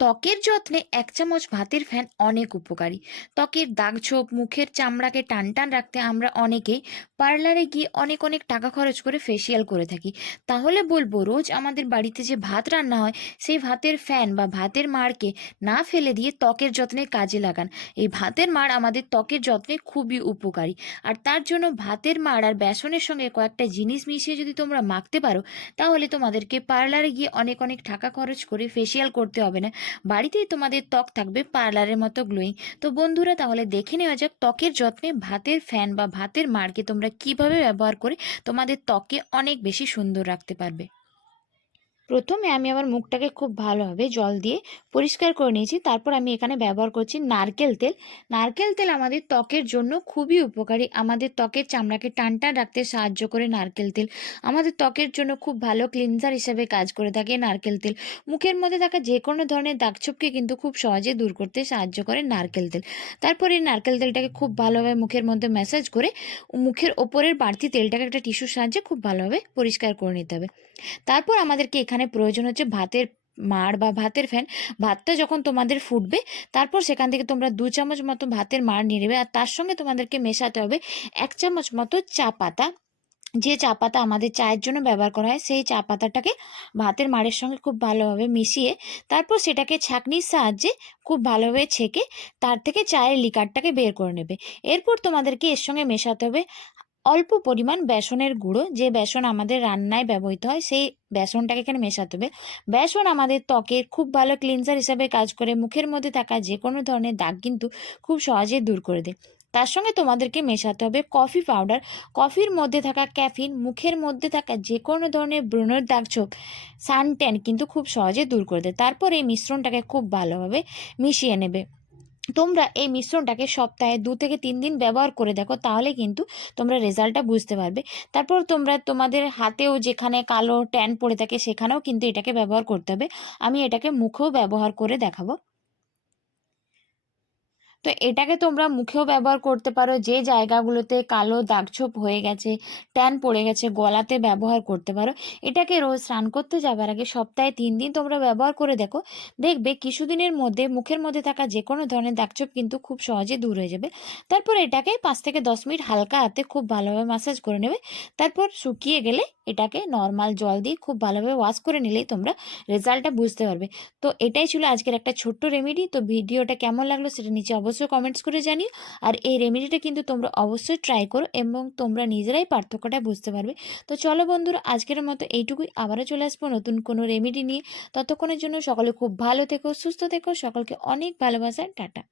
ত্বকের যত্নে ১ চামচ ভাতের ফ্যান অনেক উপকারী। ত্বকের দাগছোপ, মুখের চামড়াকে টানটান রাখতে আমরা অনেকেই পার্লারে গিয়ে অনেক অনেক টাকা খরচ করে ফেসিয়াল করে থাকি। তাহলে বলবো, রোজ আমাদের বাড়িতে যে ভাত রান্না হয়, সেই ভাতের ফ্যান বা ভাতের মাড়কে না ফেলে দিয়ে ত্বকের যত্নে কাজে লাগান। এই ভাতের মাড় আমাদের ত্বকের যত্নে খুবই উপকারী। আর তার জন্য ভাতের মাড় আর বেসনের সঙ্গে কয়েকটা জিনিস মিশিয়ে যদি তোমরা মাখতে পারো, তাহলে তোমাদেরকে পার্লারে গিয়ে অনেক অনেক টাকা খরচ করে ফেসিয়াল করতে হবে না। বাড়িতেই তোমাদের ত্বক থাকবে পার্লারের মতো গ্লোয়িং। তো বন্ধুরা, তাহলে দেখে নেওয়া যাক ত্বকের যত্নে ভাতের ফ্যান বা ভাতের মাড়কে তোমরা কিভাবে ব্যবহার করে তোমাদের ত্বককে অনেক বেশি সুন্দর রাখতে পারবে। প্রথমে আমি আমার মুখটাকে খুব ভালোভাবে জল দিয়ে পরিষ্কার করে নিয়েছি। তারপর আমি এখানে ব্যবহার করছি নারকেল তেল। নারকেল তেল আমাদের ত্বকের জন্য খুবই উপকারী। আমাদের ত্বকের চামড়াকে টানটান রাখতে সাহায্য করে নারকেল তেল। আমাদের ত্বকের জন্য খুব ভালো ক্লিনজার হিসেবে কাজ করে থাকে নারকেল তেল। মুখের মধ্যে থাকা যে কোনো ধরনের দাগছোপকে কিন্তু খুব সহজে দূর করতে সাহায্য করে নারকেল তেল। তারপর এই নারকেল তেলটাকে খুব ভালোভাবে মুখের মধ্যে ম্যাসাজ করে মুখের ওপরের বাড়তি তেলটাকে একটা টিস্যুর সাহায্যে খুব ভালোভাবে পরিষ্কার করে নিতে হবে। তারপর আমাদেরকে এখানে প্রয়োজন হচ্ছে ভাতের মাড় বা ভাতের ফ্যান। ভাতটা যখন তোমাদের ফুটবে, তারপর সেখান থেকে তোমরা ২ চামচ মতো ভাতের মাড় নিয়ে নেবে। আর তার সঙ্গে তোমাদেরকে মেশাতে হবে ১ চামচ মতো চা পাতা। যে চা পাতা আমাদের চায়ের জন্য ব্যবহার করা হয়, সেই চা পাতাটাকে ভাতের মাড়ের সঙ্গে খুব ভালোভাবে মিশিয়ে তারপর সেটাকে ছাঁকনির সাহায্যে খুব ভালোভাবে ছেঁকে তার থেকে চায়ের লিকারটাকে বের করে নেবে। এরপর তোমাদেরকে এর সঙ্গে মেশাতে হবে অল্প পরিমাণ বেসনের গুঁড়ো। যে বেসন আমাদের রান্নায় ব্যবহৃত হয়, সেই বেসনটাকে এখানে মেশাতে হবে। বেসন আমাদের ত্বকের খুব ভালো ক্লিনজার হিসাবে কাজ করে। মুখের মধ্যে থাকা যে কোনো ধরনের দাগ কিন্তু খুব সহজেই দূর করে দেয়। তার সঙ্গে তোমাদেরকে মেশাতে হবে কফি পাউডার। কফির মধ্যে থাকা ক্যাফিন মুখের মধ্যে থাকা যে কোনো ধরনের ব্রণের দাগছোপ, সানট্যান কিন্তু খুব সহজে দূর করে দেয়। তারপর এই মিশ্রণটাকে খুব ভালোভাবে মিশিয়ে নেবে। তোমরা এই মিশ্রণটাকে সপ্তাহে ২ থেকে ৩ দিন ব্যবহার করে দেখো, তাহলে কিন্তু তোমরা রেজাল্টটা বুঝতে পারবে। তারপর তোমরা তোমাদের হাতেও যেখানে কালো ট্যান পড়ে থাকে, সেখানেও কিন্তু এটাকে ব্যবহার করতে হবে। আমি এটাকে মুখেও ব্যবহার করে দেখাবো। তো এটাকে তোমরা মুখেও ব্যবহার করতে পারো। যে জায়গাগুলোতে কালো দাগছোপ হয়ে গেছে, ট্যান পড়ে গেছে, গলাতে ব্যবহার করতে পারো। এটাকে রোজ স্নান করতে যাবার আগে সপ্তাহে ৩ দিন তোমরা ব্যবহার করে দেখো। দেখবে কিছুদিনের মধ্যে মুখের মধ্যে থাকা যে কোনো ধরনের দাগছোপ কিন্তু খুব সহজে দূর হয়ে যাবে। তারপর এটাকে ৫ থেকে ১০ মিনিট হালকা হাতে খুব ভালোভাবে ম্যাসাজ করে নেবে। তারপর শুকিয়ে গেলে এটাকে নর্মাল জল দিয়ে খুব ভালোভাবে ওয়াশ করে নিলেই তোমরা রেজাল্টটা বুঝতে পারবে। তো এটাই ছিল আজকের একটা ছোট্ট রেমেডি। তো ভিডিওটা কেমন লাগলো সেটা নিচে অবশ্যই কমেন্টস করে জানিও। আর এই রেমেডিটা কিন্তু তোমরা অবশ্যই ট্রাই করো এবং তোমরা নিজেরাই পার্থক্যটা বুঝতে পারবে। তো চলো বন্ধুরা, আজকের মতো এইটুকুই। আবারও চলে আসবো নতুন কোনো রেমেডি নিয়ে। ততক্ষণের জন্য সকলে খুব ভালো থেকো, সুস্থ থেকো। সকলকে অনেক ভালোবাসা। টাটা।